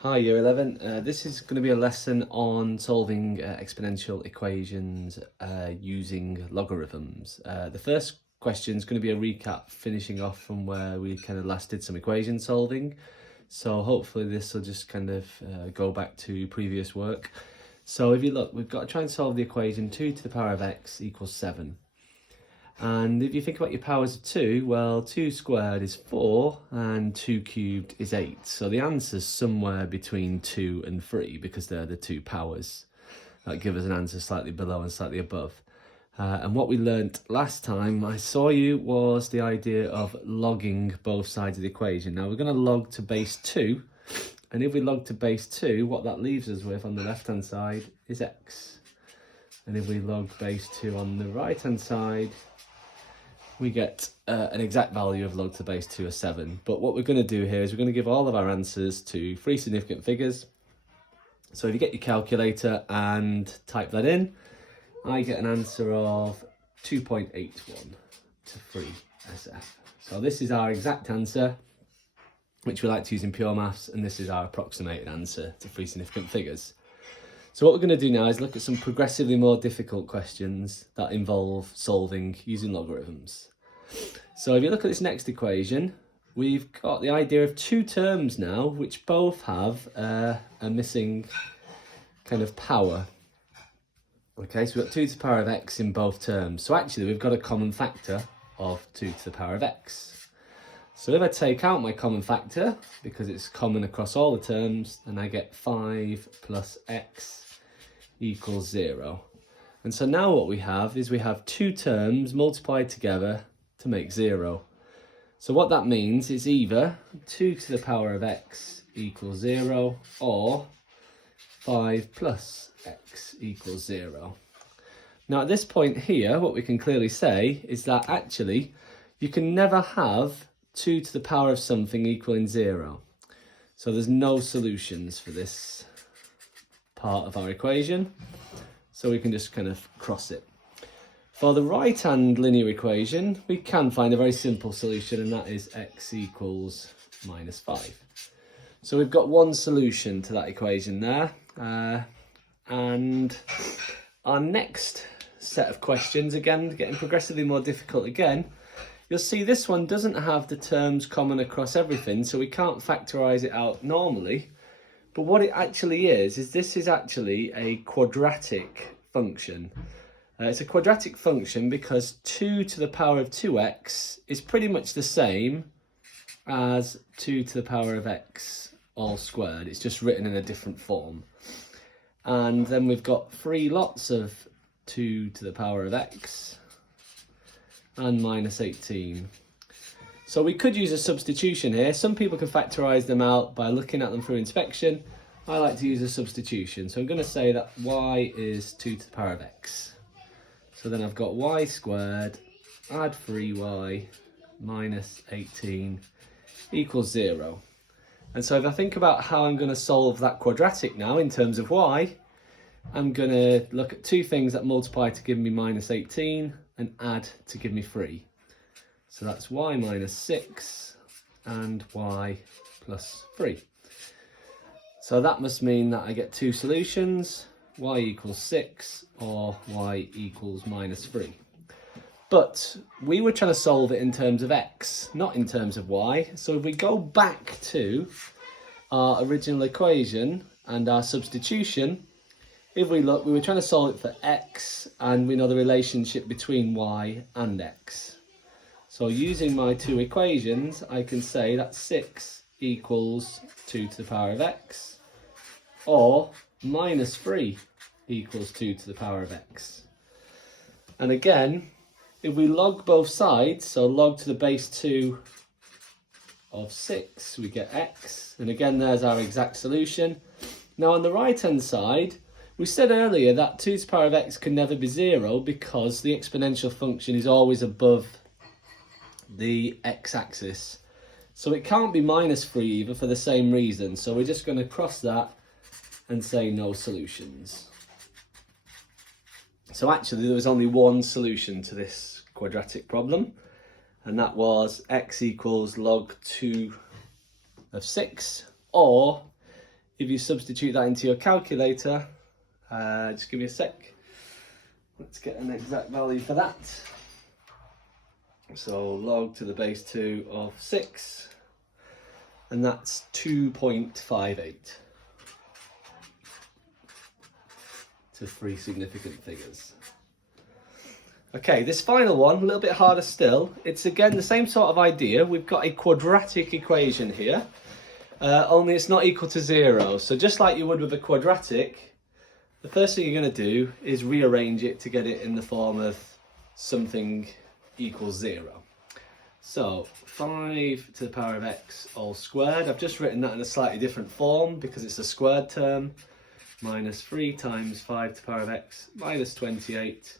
Hi Year 11, this is going to be a lesson on solving exponential equations using logarithms. The first question is going to be a recap, finishing off from where we kind of last did some equation solving. So hopefully this will just kind of go back to previous work. So if you look, we've got to try and solve the equation 2 to the power of x equals 7. And if you think about your powers of 2, well, 2 squared is 4 and 2 cubed is 8. So the answer's somewhere between 2 and 3 because they're the two powers. That give us an answer slightly below and slightly above. And what we learnt last time I saw you was the idea of logging both sides of the equation. Now we're going to log to base 2. And if we log to base 2, what that leaves us with on the left-hand side is x. And if we log base 2 on the right-hand side, we get an exact value of log to the base 2 of 7. But what we're going to do here is we're going to give all of our answers to three significant figures. So if you get your calculator and type that in, I get an answer of 2.81 to 3 SF. So this is our exact answer, which we like to use in pure maths, and this is our approximated answer to three significant figures. So what we're going to do now is look at some progressively more difficult questions that involve solving using logarithms. So if you look at this next equation, we've got the idea of two terms now, which both have a missing kind of power. Okay, so we've got 2 to the power of x in both terms. So actually we've got a common factor of 2 to the power of x. So if I take out my common factor, because it's common across all the terms, then I get 5 plus x equals 0. And so now what we have is we have two terms multiplied together to make 0. So what that means is either 2 to the power of x equals 0 or 5 plus x equals 0. Now at this point here, what we can clearly say is that actually you can never have 2 to the power of something equaling 0. So there's no solutions for this part of our equation, so we can just kind of cross it. For the right-hand linear equation, we can find a very simple solution, and that is x equals minus 5. So we've got one solution to that equation there, and our next set of questions, again getting progressively more difficult again, you'll see this one doesn't have the terms common across everything, so we can't factorise it out normally. But what it actually is this is actually a quadratic function. It's a quadratic function because 2 to the power of 2x is pretty much the same as 2 to the power of x all squared. It's just written in a different form. And then we've got 3 lots of 2 to the power of x and minus 18. So we could use a substitution here. Some people can factorise them out by looking at them through inspection. I like to use a substitution. So I'm going to say that y is 2 to the power of x. So then I've got y squared, add 3y, minus 18 equals 0. And so if I think about how I'm going to solve that quadratic now in terms of y, I'm going to look at two things that multiply to give me minus 18 and add to give me 3. So that's y minus 6 and y plus 3. So that must mean that I get two solutions, y equals 6 or y equals minus 3. But we were trying to solve it in terms of x, not in terms of y. So if we go back to our original equation and our substitution, if we look, we were trying to solve it for x, and we know the relationship between y and x. So using my two equations, I can say that 6 equals 2 to the power of x, or minus 3 equals 2 to the power of x. And again, if we log both sides, so log to the base 2 of 6, we get x. And again, there's our exact solution. Now on the right-hand side, we said earlier that 2 to the power of x can never be 0 because the exponential function is always above the x-axis. So it can't be minus 3 either for the same reason. So we're just going to cross that and say no solutions. So actually there was only one solution to this quadratic problem, and that was x equals log 2 of 6, or If you substitute that into your calculator, just give me a sec. Let's get an exact value for that. So log to the base 2 of 6, and that's 2.58 to 3 significant figures. Okay, this final one, a little bit harder still. It's again the same sort of idea. We've got a quadratic equation here, only it's not equal to 0. So just like you would with a quadratic, the first thing you're going to do is rearrange it to get it in the form of something equals 0. So 5 to the power of x all squared. I've just written that in a slightly different form because it's a squared term. Minus 3 times 5 to the power of x minus 28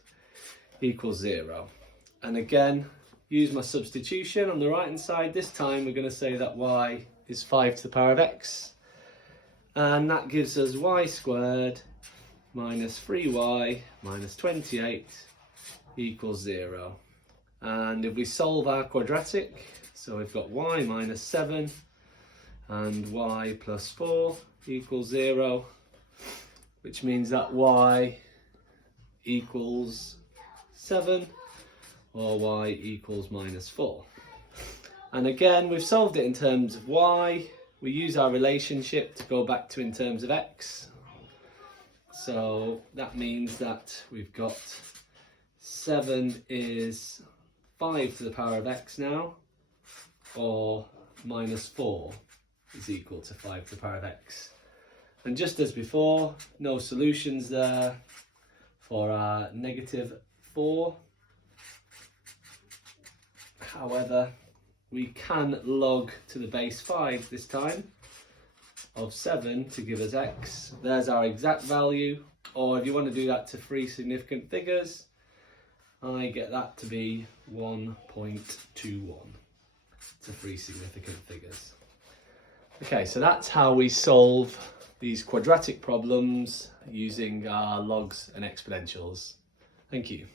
equals 0. And again, use my substitution on the right hand side. This time we're going to say that y is 5 to the power of x. And that gives us y squared minus 3y minus 28 equals 0. And if we solve our quadratic, so we've got y minus 7 and y plus 4 equals 0, which means that y equals 7 or y equals minus 4. And again, we've solved it in terms of y. We use our relationship to go back to in terms of x. So that means that we've got 7 is 5 to the power of x now, or minus 4 is equal to 5 to the power of x. And just as before, no solutions there for our negative 4. However, we can log to the base 5 this time of 7 to give us x. There's our exact value. Or if you want to do that to 3 significant figures, I get that to be 1.21 to 3 significant figures. Okay, so that's how we solve these quadratic problems using our logs and exponentials. Thank you.